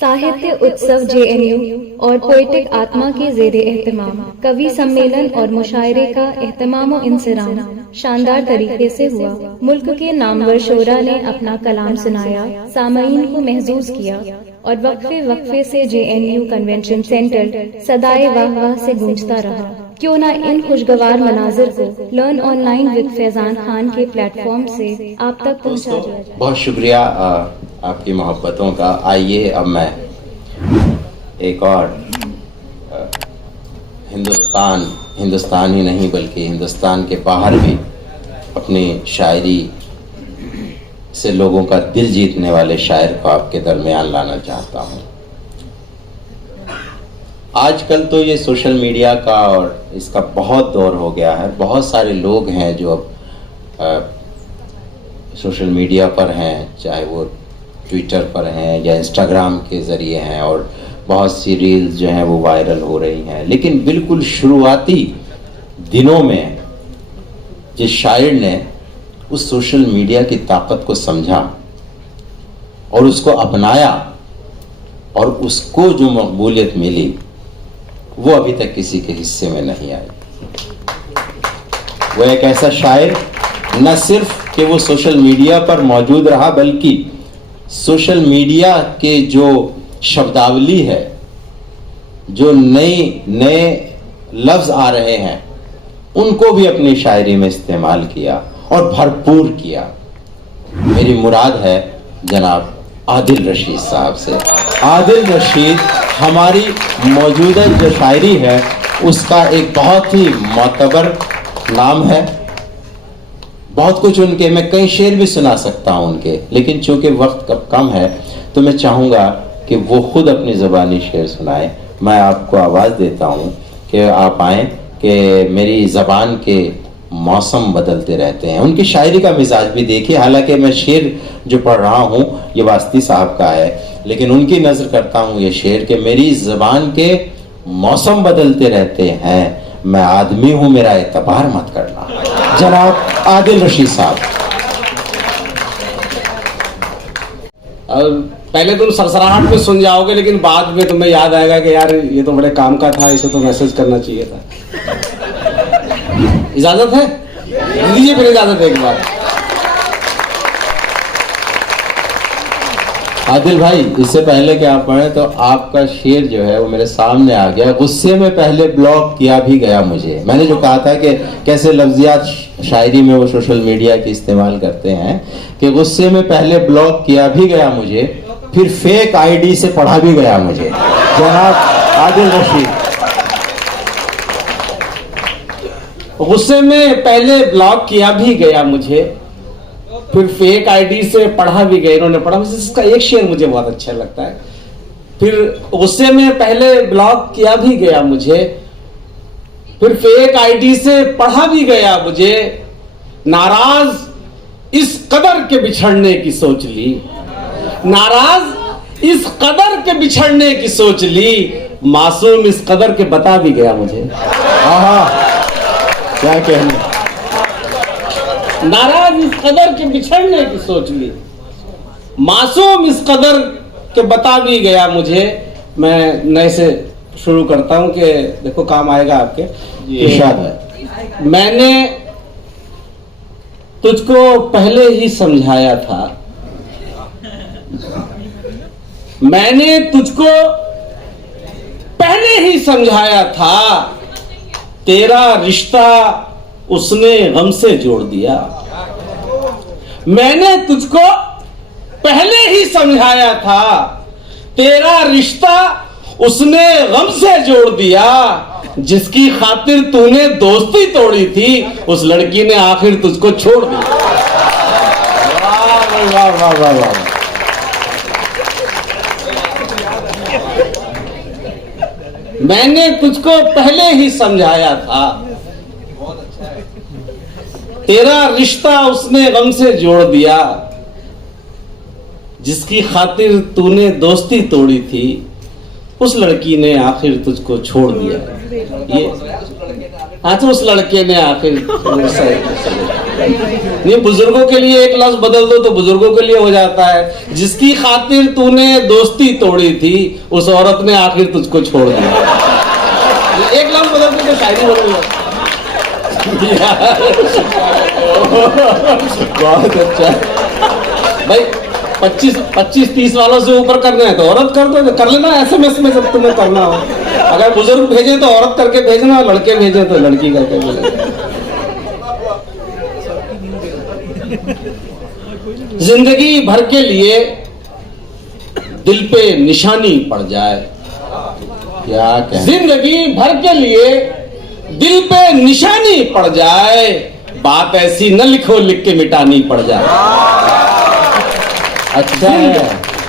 साहित्य उत्सव जेएनयू और पोएटिक आत्मा के ज़ेरे एहतमाम कवि सम्मेलन और मुशायरे का एहतमाम व इंसराम शानदार तरीके से हुआ। मुल्क के नामवर शोरा ने अपना कलाम सुनाया, सामईन को महजूज किया और वक्फे वक्फे से जेएनयू कन्वेंशन सेंटर सदाए वाह वाह से गूंजता रहा। क्यों ना इन खुशगवार मनाजिर को learn online with Faizan Khan के प्लेटफॉर्म से आप तक पहुंचा दिया जाए। बहुत शुक्रिया आपकी मोहब्बतों का। आइए अब मैं एक और हिंदुस्तान ही नहीं बल्कि हिंदुस्तान के बाहर भी अपनी शायरी से लोगों का दिल जीतने वाले शायर को आपके दरमियान लाना चाहता हूँ। आजकल तो ये सोशल मीडिया का और इसका बहुत दौर हो गया है। बहुत सारे लोग हैं जो अब सोशल मीडिया पर हैं, चाहे वो ट्विटर पर हैं या इंस्टाग्राम के ज़रिए हैं, और बहुत सी रील्स जो हैं वो वायरल हो रही हैं। लेकिन बिल्कुल शुरुआती दिनों में जिस शायर ने उस सोशल मीडिया की ताकत को समझा और उसको अपनाया और उसको जो मकबूलियत मिली वो अभी तक किसी के हिस्से में नहीं आई। वो एक ऐसा शायर न सिर्फ कि वो सोशल मीडिया पर मौजूद रहा, बल्कि सोशल मीडिया के जो शब्दावली है, जो नए लफ्ज़ आ रहे हैं, उनको भी अपनी शायरी में इस्तेमाल किया और भरपूर किया। मेरी मुराद है जनाब आदिल रशीद साहब से। आदिल रशीद हमारी मौजूदा जो शायरी है उसका एक बहुत ही मोतबर नाम है। बहुत कुछ उनके, मैं कई शेर भी सुना सकता हूँ उनके, लेकिन चूंकि वक्त कम है तो मैं चाहूँगा कि वो खुद अपनी ज़बानी शेर सुनाए। मैं आपको आवाज़ देता हूँ कि आप आएँ, कि मेरी ज़बान के मौसम बदलते रहते हैं। उनकी शायरी का मिजाज भी देखिए। हालांकि मैं शेर जो पढ़ रहा हूँ ये वास्ती साहब का है, लेकिन उनकी नज़र करता हूँ ये शेर कि मेरी ज़बान के मौसम बदलते रहते हैं, मैं आदमी हूँ मेरा एतबार मत करना। जनाब आदिल रशीद साहब। पहले तुम सरसराहट में सुन जाओगे, लेकिन बाद में तुम्हें याद आएगा कि यार ये तो बड़े काम का था, इसे तो मैसेज करना चाहिए था। इजाजत है? दीजिए फिर इजाजत एक बार। आदिल भाई, इससे पहले कि आप पढ़ें तो आपका शेर जो है वो मेरे सामने आ गया। गुस्से में पहले ब्लॉक किया भी गया मुझे। मैंने जो कहा था कि कैसे लफ्जियात शायरी में वो सोशल मीडिया के इस्तेमाल करते हैं, कि गुस्से में पहले ब्लॉक किया भी गया मुझे, फिर फेक आईडी से पढ़ा भी गया मुझे। जनाब आदिल रशीद। गुस्से में पहले ब्लॉक किया भी गया मुझे, फिर फेक आईडी से पढ़ा भी गया। इन्होंने पढ़ा, इसका एक शेर मुझे बहुत अच्छा लगता है। फिर गुस्से में पहले ब्लॉक किया भी गया मुझे, फिर फेक आईडी से पढ़ा भी गया मुझे। नाराज इस कदर के बिछड़ने की सोच ली, नाराज इस कदर के बिछड़ने की सोच ली, मासूम इस कदर के बता भी गया मुझे। आहा, क्या कहने। नाराज इस कदर के बिछड़ने की सोच ली, मासूम इस कदर के बता भी गया मुझे। मैं नए से शुरू करता हूं कि देखो काम आएगा आपके। इरशाद है। मैंने तुझको पहले ही समझाया था, मैंने तुझको पहले ही समझाया था, तेरा रिश्ता उसने गम से जोड़ दिया। मैंने तुझको पहले ही समझाया था, तेरा रिश्ता उसने गम से जोड़ दिया। जिसकी खातिर तूने दोस्ती तोड़ी थी, उस लड़की ने आखिर तुझको छोड़ दिया। वाह वाह वाह वाह वाह। मैंने तुझको पहले ही समझाया था, तेरा रिश्ता उसने गम से जोड़ दिया। जिसकी खातिर तूने दोस्ती तोड़ी थी, उस लड़की ने आखिर तुझको छोड़ दिया। ये हाँ, तो उस लड़के ने आखिर नहीं, बुजुर्गों के लिए एक लफ्ज बदल दो तो बुजुर्गों के लिए हो जाता है। जिसकी खातिर तूने दोस्ती तोड़ी थी उस औरत ने आखिर तुझको छोड़ दिया। एक लफ्ज बदल दो तो शायरी बदल गई। बहुत अच्छा। भाई 25-30 वालों से ऊपर करना है तो औरत कर दो, कर लेना SMS में सब तुम्हें करना हो। अगर बुजुर्ग भेजे तो औरत करके भेजना, लड़के भेजे तो लड़की करके भेजना। जिंदगी भर के लिए दिल पे निशानी पड़ जाए, क्या कहना। जिंदगी भर के लिए दिल पे निशानी पड़ जाए, बात ऐसी न लिखो लिख के मिटानी पड़ जाए। अच्छा है,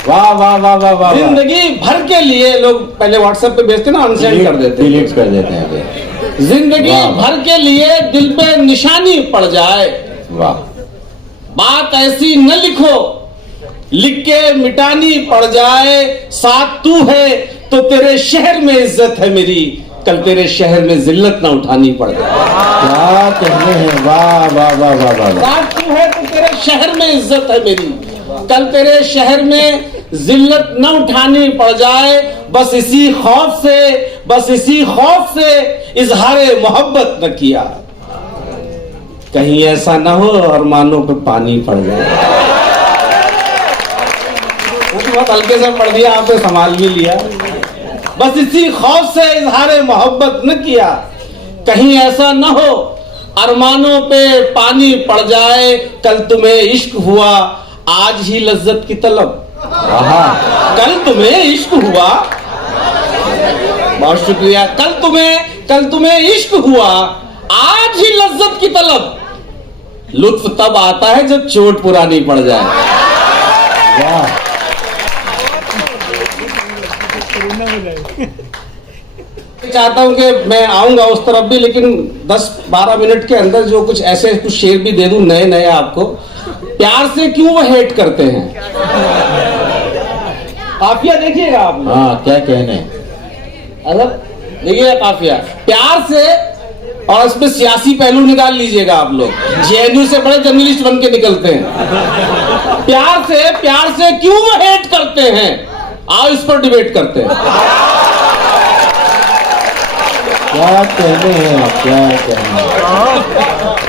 वाह वाह वाह वाह वाह। जिंदगी भर के लिए लोग पहले व्हाट्सएप पे भेजते ना, अनसेंड कर देते, डिलीट कर देते हैं। जिंदगी भर के लिए दिल पे निशानी पड़ जाए, वाह। बात ऐसी न लिखो लिख के मिटानी पड़ जाए, साथ तू है तो तेरे शहर में इज्जत है मेरी, कल तेरे शहर में जिल्लत ना उठानी पड़ जाए। क्या कहने हैं, वाह वाह वाह वाह वाह। साथ तू है तो तेरे शहर में इज्जत है मेरी, कल तेरे शहर में जिल्लत न उठानी पड़ जाए, बस इसी खौफ से इजहारे मोहब्बत न किया, कहीं ऐसा ना हो और मानो पे पानी पड़ जाए। बहुत हल्के से पढ़ दिया, आपने संभाल भी लिया। बस इसी खौफ से इजहारे मोहब्बत न किया, कहीं ऐसा न हो अरमानों पे पानी पड़ जाए, कल तुम्हें इश्क हुआ आज ही लज्जत की तलब, कल तुम्हें इश्क हुआ, बहुत शुक्रिया, कल तुम्हें इश्क हुआ आज ही लज्जत की तलब, लुत्फ तब आता है जब चोट पुरानी पड़ जाए। वाह। चाहता हूं कि मैं आऊंगा उस तरफ भी, लेकिन 10-12 मिनट के अंदर जो कुछ ऐसे कुछ शेर भी दे दूं नए आपको। प्यार से क्यों वो हेट करते हैं, काफिया देखिएगा आप। हाँ, क्या कहने। मतलब देखिए काफिया, प्यार से, और इसमें सियासी पहलू निकाल लीजिएगा आप लोग, JNU से बड़े जर्नलिस्ट बन के निकलते हैं। प्यार से क्यों वो हेट करते हैं, आओ इस पर डिबेट करते हैं। क्या कहने हैं, क्या कहने।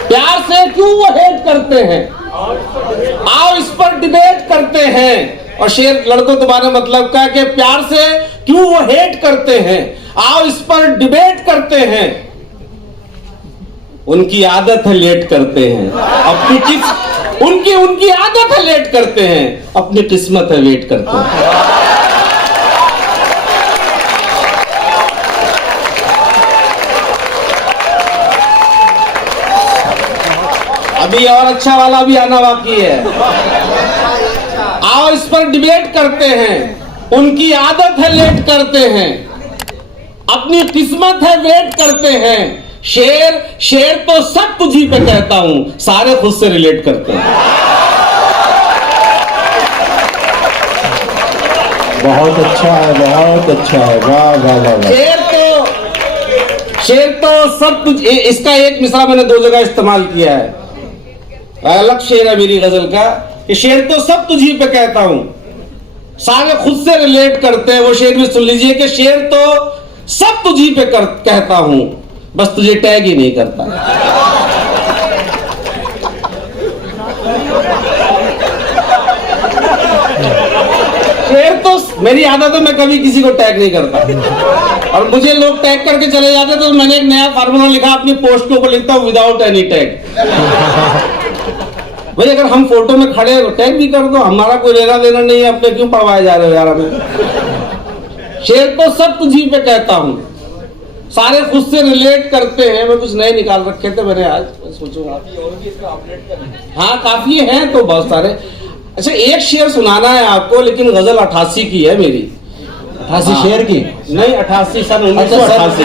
प्यार से क्यों वो हेट करते हैं, आओ इस पर डिबेट करते हैं। और शेर लड़कों तुम्हारे मतलब का कि प्यार से क्यों वो हेट करते हैं, आओ इस पर डिबेट करते हैं। उनकी आदत है लेट करते हैं, उनकी आदत है लेट करते हैं, अपनी किस्मत है वेट करते हैं। अभी और अच्छा वाला भी आना बाकी है, आओ इस पर डिबेट करते हैं। उनकी आदत है लेट करते हैं, अपनी किस्मत है वेट करते हैं। शेर तो सब तुझी पे कहता हूं, सारे खुद से रिलेट करते हैं। बहुत अच्छा है, बहुत अच्छा है, वाह वाह वाह वाह। शेर तो सब कुछ। इसका एक मिसरा मैंने 2 जगह इस्तेमाल किया है, अलग शेर है मेरी गजल का, कि शेर तो सब तुझी पे कहता हूं, सारे खुद से रिलेट करते हैं। वो शेर भी सुन लीजिए कि शेर तो सब तुझी पे कहता हूं, बस तुझे टैग ही नहीं करता। शेर तो मेरी आदत है, मैं कभी किसी को टैग नहीं करता, और मुझे लोग टैग करके चले जाते तो मैंने एक नया फार्मूला लिखा, अपनी पोस्ट के ऊपर लिखता हूं विदाउट एनी टैग। भाई अगर हम फोटो में खड़े हैं तो टैग भी कर दो, हमारा कोई लेना देना नहीं है, अपने क्यों पढ़वाए जा रहे हो यार हमें। शेर तो सब तुझी पे कहता हूं, सारे खुद से रिलेट करते हैं। मैं कुछ नए निकाल रखे थे मैंने आज, सोचूंगा। हाँ काफी हैं तो बहुत सारे। अच्छा एक शेर सुनाना है आपको, लेकिन गजल 88 की है मेरी। 88 शेर की नहीं, 88 सन 1988।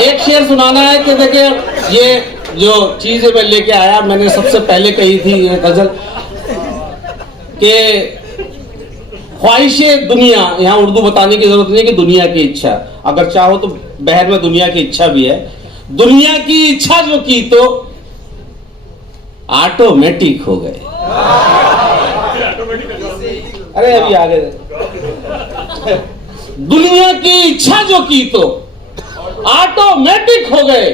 एक शेर सुनाना है कि देखिए, ये जो चीज मैं लेके आया, मैंने सबसे पहले कही थी ये गजल कि ख्वाहिशे दुनिया, यहाँ उर्दू बताने की जरूरत नहीं कि दुनिया की इच्छा, अगर चाहो तो बहर में दुनिया की इच्छा भी है। दुनिया की इच्छा जो की तो ऑटोमेटिक हो गए। अरे अभी आगे, दुनिया की इच्छा जो की तो ऑटोमेटिक हो गए,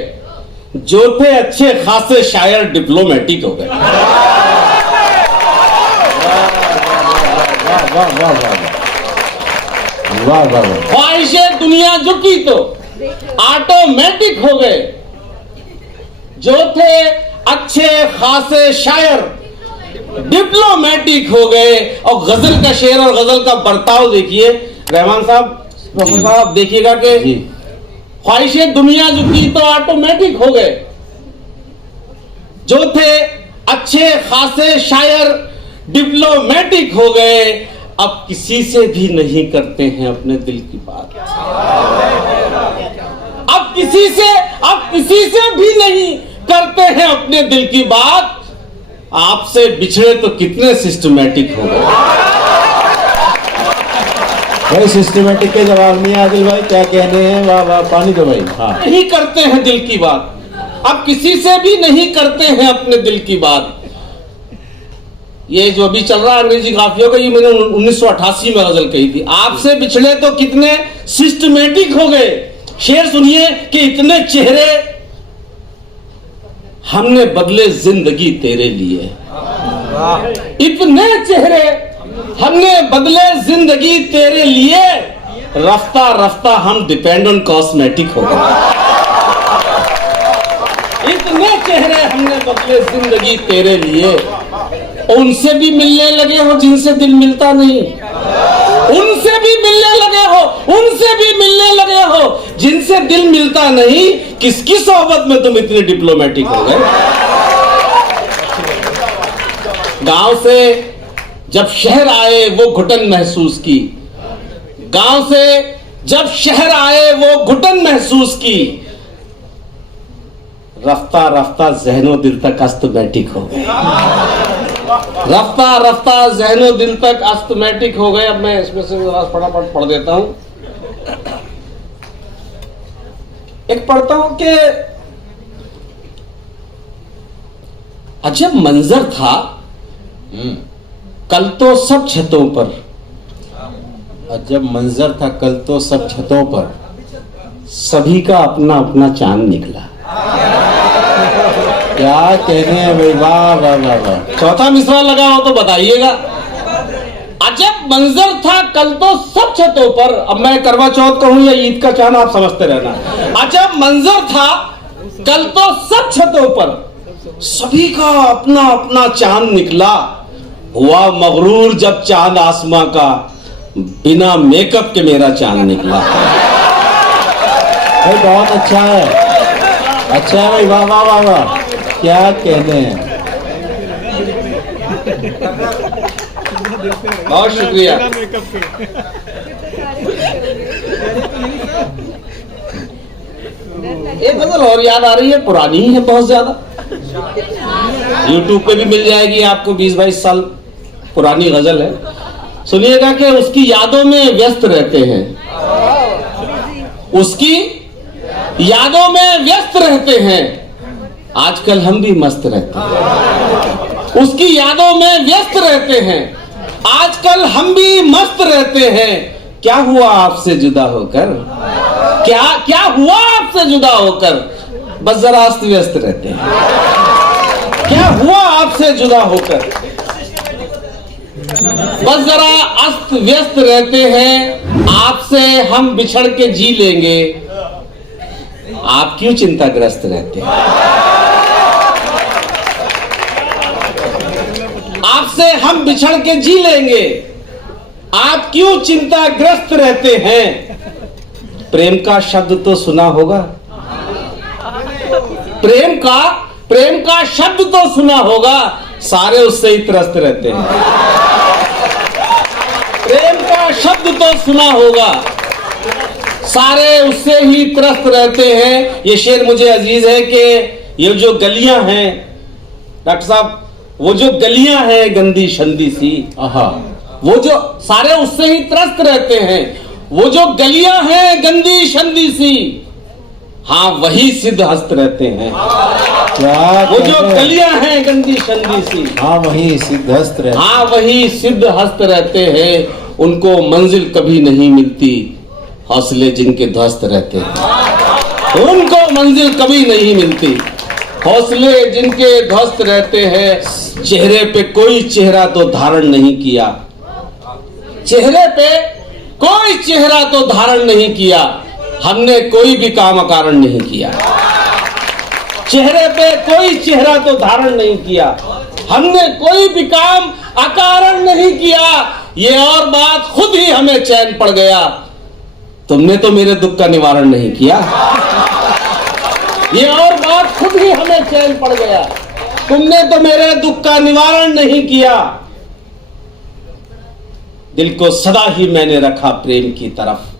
जो थे अच्छे खासे शायर डिप्लोमेटिक हो गए। वाह वाह वाह वाह वाह वाह। ख्वाहिशें दुनिया जो की तो ऑटोमेटिक हो गए, जो थे अच्छे खासे शायर डिप्लोमेटिक हो गए। और गजल का शेर और गजल का बर्ताव देखिए रहमान साहब, प्रोफेसर साहब, देखिएगा कि ख्वाहिशें दुनिया जो की तो ऑटोमेटिक हो गए, जो थे अच्छे खासे शायर डिप्लोमेटिक हो गए, अब किसी से भी नहीं करते हैं अपने दिल की बात। अब किसी से भी नहीं करते हैं अपने दिल की बात। आपसे बिछड़े तो कितने सिस्टमैटिक हो गए। भाई सिस्टमेटिक के जवाब नहीं आदिल भाई, क्या कहने हैं, वाह वाह, पानी दो भाई। हाँ, नहीं करते हैं दिल की बात, अब किसी से भी नहीं करते हैं अपने दिल की बात। ये जो अभी चल रहा है अंग्रेजी काफियों का, ये मैंने 1988 में गजल कही थी। आपसे बिछड़े तो कितने सिस्टमेटिक हो गए। शेर सुनिए कि इतने चेहरे हमने बदले जिंदगी तेरे लिए, इतने चेहरे हमने बदले जिंदगी तेरे लिए, रफ्ता रफ्ता हम डिपेंड ऑन कॉस्मेटिक हो गए। इतने चेहरे हमने बदले जिंदगी तेरे लिए, उनसे भी मिलने लगे हो जिनसे दिल मिलता नहीं, उनसे भी मिलने लगे हो, उनसे भी मिलने लगे हो जिनसे दिल मिलता नहीं। किसकी सोहबत में तुम इतने डिप्लोमेटिक हो गए। गांव से जब शहर आए वो घुटन महसूस की, गांव से जब शहर आए वो घुटन महसूस की, रफ्ता रफ्ता ज़हनो दिल तक अस्थमैटिक हो गए। रफ्ता रफ्ता ज़हनो दिल तक अस्थमैटिक हो गए। अब मैं इसमें से फटाफट पढ़ देता हूं। एक पढ़ता हूं कि अजब मंजर था कल तो सब छतों पर, अजब मंजर था कल तो सब छतों पर, सभी का अपना अपना चांद निकला। क्या कहने हैं भाई, वाह वाह वाह वाह। चौथा मिसरा लगा हो तो बताइएगा। अजब मंजर था कल तो सब छतों पर, अब मैं करवा चौथ कहूं या ईद का चांद आप समझते रहना। अजब मंजर था कल तो सब छतों पर, सभी का अपना अपना चांद निकला। हुआ मगरूर जब चांद आसमां का, बिना मेकअप के मेरा चांद निकला। भाई बहुत अच्छा है, अच्छा है भाई, वाह वाह वाह वाह, क्या कहने हैं। बहुत शुक्रिया। एक गजल और याद आ रही है, पुरानी ही है बहुत ज्यादा, YouTube पे भी मिल जाएगी आपको, 20-22 साल पुरानी गजल है। सुनिएगा कि उसकी यादों में व्यस्त रहते हैं, उसकी यादों में व्यस्त रहते हैं, आजकल हम भी मस्त रहते हैं। उसकी यादों में व्यस्त रहते हैं, आजकल हम भी मस्त रहते हैं। क्या हुआ आपसे जुदा होकर, क्या हुआ आपसे जुदा होकर, बस जरा अस्त व्यस्त रहते हैं। क्या हुआ आपसे जुदा होकर, बस जरा अस्त व्यस्त रहते हैं। आपसे हम बिछड़ के जी लेंगे, आप क्यों चिंताग्रस्त रहते हैं। आपसे हम बिछड़ के जी लेंगे, आप क्यों चिंताग्रस्त रहते हैं। प्रेम का शब्द तो सुना होगा, प्रेम का शब्द तो सुना होगा, सारे उससे ही त्रस्त रहते हैं। प्रेम का शब्द तो सुना होगा, सारे उससे ही त्रस्त रहते हैं। ये शेर मुझे अजीज है कि ये जो गलियां हैं डॉक्टर साहब, वो जो गलियां हैं गंदी शंदी सी, वो जो सारे उससे ही त्रस्त रहते हैं। वो जो गलियां हैं गंदी शंदी सी, हाँ वही सिद्ध हस्त रहते हैं। क्या वो जो कहते हैं? गलियां हैं गंदी शंदी सी, हाँ वही सिद्धहस्त रहते। हाँ वही सिद्ध हस्त रहते हैं। उनको मंजिल कभी नहीं मिलती, हौसले जिनके ध्वस्त रहते हैं। उनको मंजिल कभी नहीं मिलती, हौसले जिनके ध्वस्त रहते हैं। चेहरे पे कोई चेहरा तो धारण नहीं किया, चेहरे पे कोई चेहरा तो धारण नहीं किया, हमने कोई भी काम अकारण नहीं किया। चेहरे पे कोई चेहरा तो धारण नहीं किया, हमने कोई भी काम अकारण नहीं किया। ये और बात खुद ही हमें चैन पड़ गया, तुमने तो मेरे दुख का निवारण नहीं किया। ये और बात खुद ही हमें चैन पड़ गया, तुमने तो मेरे दुख का निवारण नहीं किया। दिल को सदा ही मैंने रखा प्रेम की तरफ।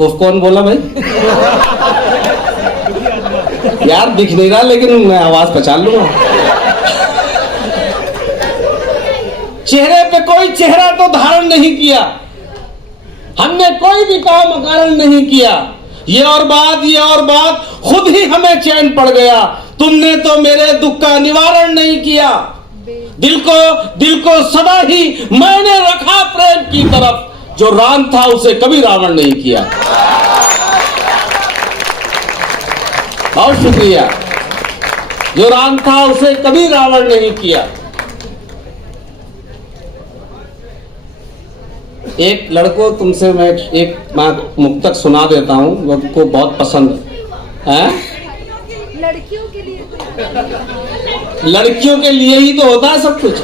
कौन बोला भाई? यार दिख नहीं रहा लेकिन मैं आवाज पहचान लूंगा। चेहरे पे कोई चेहरा तो धारण नहीं किया, हमने कोई भी काम अकारण नहीं किया। ये और बात खुद ही हमें चैन पड़ गया, तुमने तो मेरे दुख का निवारण नहीं किया। दिल को सदा ही मैंने रखा प्रेम की तरफ, जो राम था उसे कभी रावण नहीं किया। बहुत शुक्रिया। जो राम था उसे कभी रावण नहीं किया। एक लड़को तुमसे मैं एक मुक्तक सुना देता हूं, वो को बहुत पसंद है। लड़कियों के लिए लड़कियों के लिए ही तो होता है सब कुछ।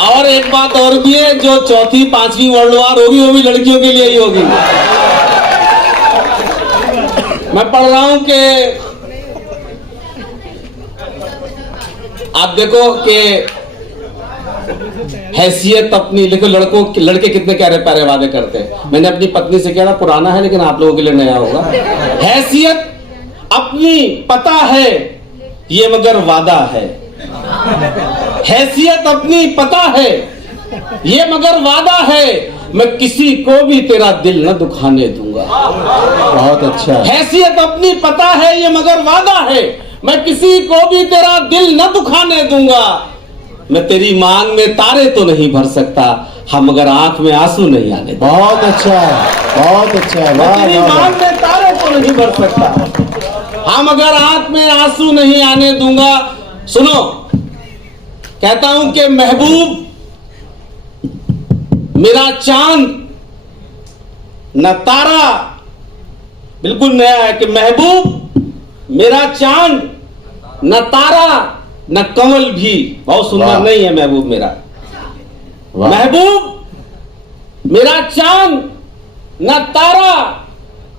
और एक बात और भी है, जो चौथी पांचवी वर्ल्ड वॉर होगी वो भी लड़कियों के लिए ही होगी। मैं पढ़ रहा हूं कि आप देखो कि हैसियत अपनी, देखो लड़के कितने प्यारे प्यारे वादे करते हैं। मैंने अपनी पत्नी से कहा, पुराना है लेकिन आप लोगों के लिए नया होगा। हैसियत अपनी पता है ये मगर वादा है, हैसियत अपनी पता है ये मगर वादा है, मैं किसी को भी तेरा दिल न दुखाने दूंगा। बहुत अच्छा। हैसियत अपनी पता है ये मगर वादा है, मैं किसी को भी तेरा दिल न दुखाने दूंगा। मैं तेरी मांग में तारे तो नहीं भर सकता, हम मगर आंख में आंसू नहीं आने दूंगा। बहुत अच्छा है, बहुत अच्छा है। मैं तेरी वाह, वाह, मांग में तारे तो नहीं भर सकता, हम मगर आंख में आंसू नहीं आने दूंगा। सुनो, कहता हूं कि महबूब मेरा चांद न तारा, बिल्कुल नया है कि महबूब मेरा चांद न तारा न कमल भी। बहुत सुंदर वाह। नहीं है महबूब मेरा। वाह। महबूब मेरा चांद न तारा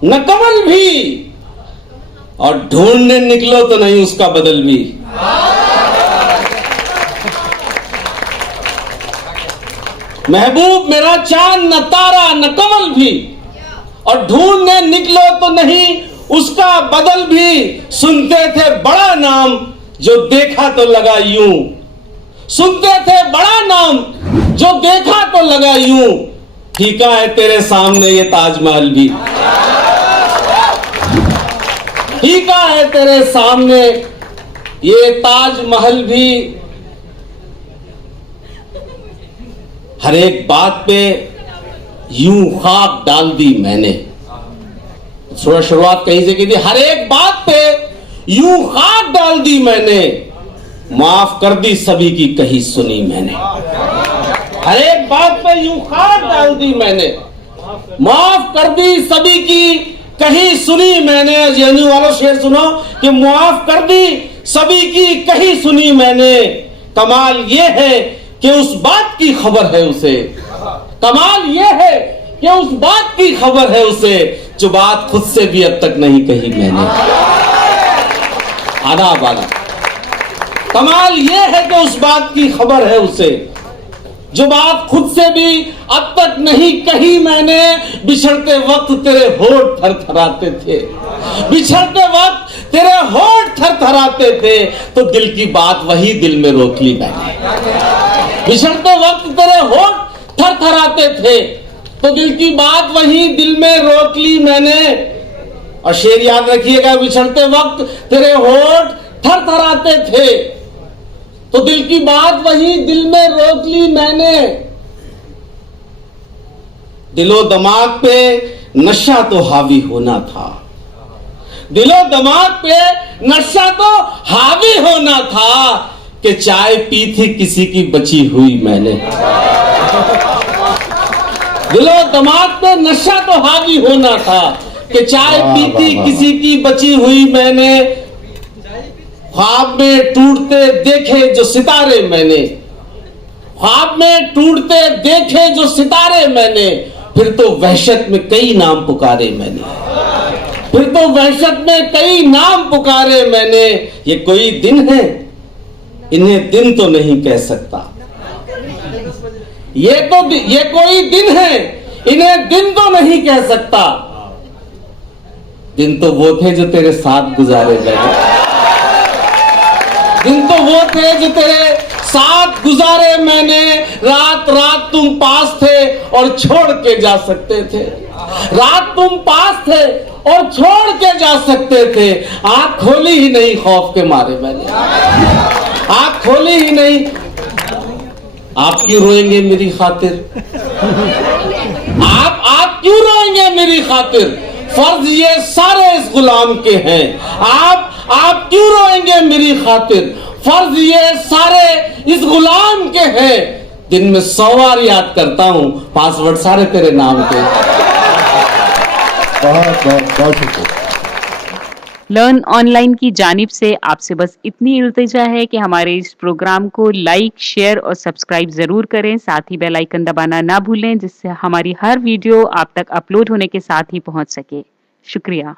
न कमल भी, और ढूंढने निकलो तो नहीं उसका बदल भी। महबूब मेरा चांद न तारा न कमल भी, और ढूंढने निकलो तो नहीं उसका बदल भी। सुनते थे बड़ा नाम जो देखा तो लगा यूं, सुनते थे बड़ा नाम जो देखा तो लगा यूं, फीका है तेरे सामने ये ताजमहल भी, फीका है तेरे सामने ये ताजमहल भी। हर एक बात पे यूं खाक डाल दी मैंने, शुरुआत कहीं से की थी। हर एक बात पे यूं खाक डाल दी मैंने, माफ कर दी सभी की कही सुनी मैंने। हर एक बात पे यूं खाक डाल दी मैंने, माफ कर दी सभी की कही सुनी मैंने। जेएनयू वालों शेर सुनो कि माफ कर दी सभी की कही सुनी मैंने। कमाल ये है कि उस बात की खबर है उसे, कमाल ये है कि उस बात की खबर है उसे, जो बात खुद से भी अब तक नहीं कही मैंने। आधा बाधा। कमाल ये है कि उस बात की खबर है उसे, जो बात खुद से भी अब तक नहीं कही मैंने। बिछड़ते वक्त तेरे होठ थरथराते थे, बिछड़ते वक्त तेरे होठ थरथराते थे तो दिल की बात वही दिल में रोक ली मैंने। बिछड़ते वक्त तेरे होठ थरथराते थे तो दिल की बात वही दिल में रोक ली मैंने। और शेर याद रखिएगा, बिछड़ते वक्त तेरे होठ थरथराते थे तो दिल की बात वही दिल में रोक ली मैंने। दिलो दिमाग पे नशा तो हावी होना था, दिलो दिमाग पे नशा तो हावी होना था कि चाय पी थी किसी की बची हुई मैंने। दिलो दिमाग पे नशा तो हावी होना था कि चाय पी थी किसी की बची हुई मैंने। ख्वाब में टूटते देखे जो सितारे मैंने, ख्वाब में टूटते देखे जो सितारे मैंने, फिर तो वहशत में कई नाम पुकारे मैंने, फिर तो वहशत में कई नाम पुकारे मैंने। ये कोई दिन है, इन्हें दिन तो नहीं कह सकता, ये कोई दिन है, इन्हें दिन तो नहीं कह सकता। दिन तो वो थे जो तेरे साथ गुजारे मैंने, दिन तो वो थे जो तेरे साथ गुजारे मैंने। रात रात तुम पास थे और छोड़ के जा सकते थे, रात तुम पास थे और छोड़ के जा सकते थे। आंख खोली ही नहीं खौफ के मारे मैंने, आंख खोली ही नहीं। आप क्यों रोएंगे मेरी खातिर, आप क्यों रोएंगे मेरी खातिर, फर्ज ये सारे इस गुलाम के हैं। आप क्यों रोएंगे मेरी खातिर, फर्ज ये सारे इस गुलाम के हैं। दिन में 100 बार याद करता हूं, पासवर्ड सारे तेरे नाम के। बहुत बहुत बहुत शुक्रिया। लर्न ऑनलाइन की जानिब से आपसे बस इतनी इल्तिजा है कि हमारे इस प्रोग्राम को लाइक, शेयर और सब्सक्राइब जरूर करें। साथ ही बेल आइकन दबाना ना भूलें जिससे हमारी हर वीडियो आप तक अपलोड होने के साथ ही पहुंच सके। शुक्रिया।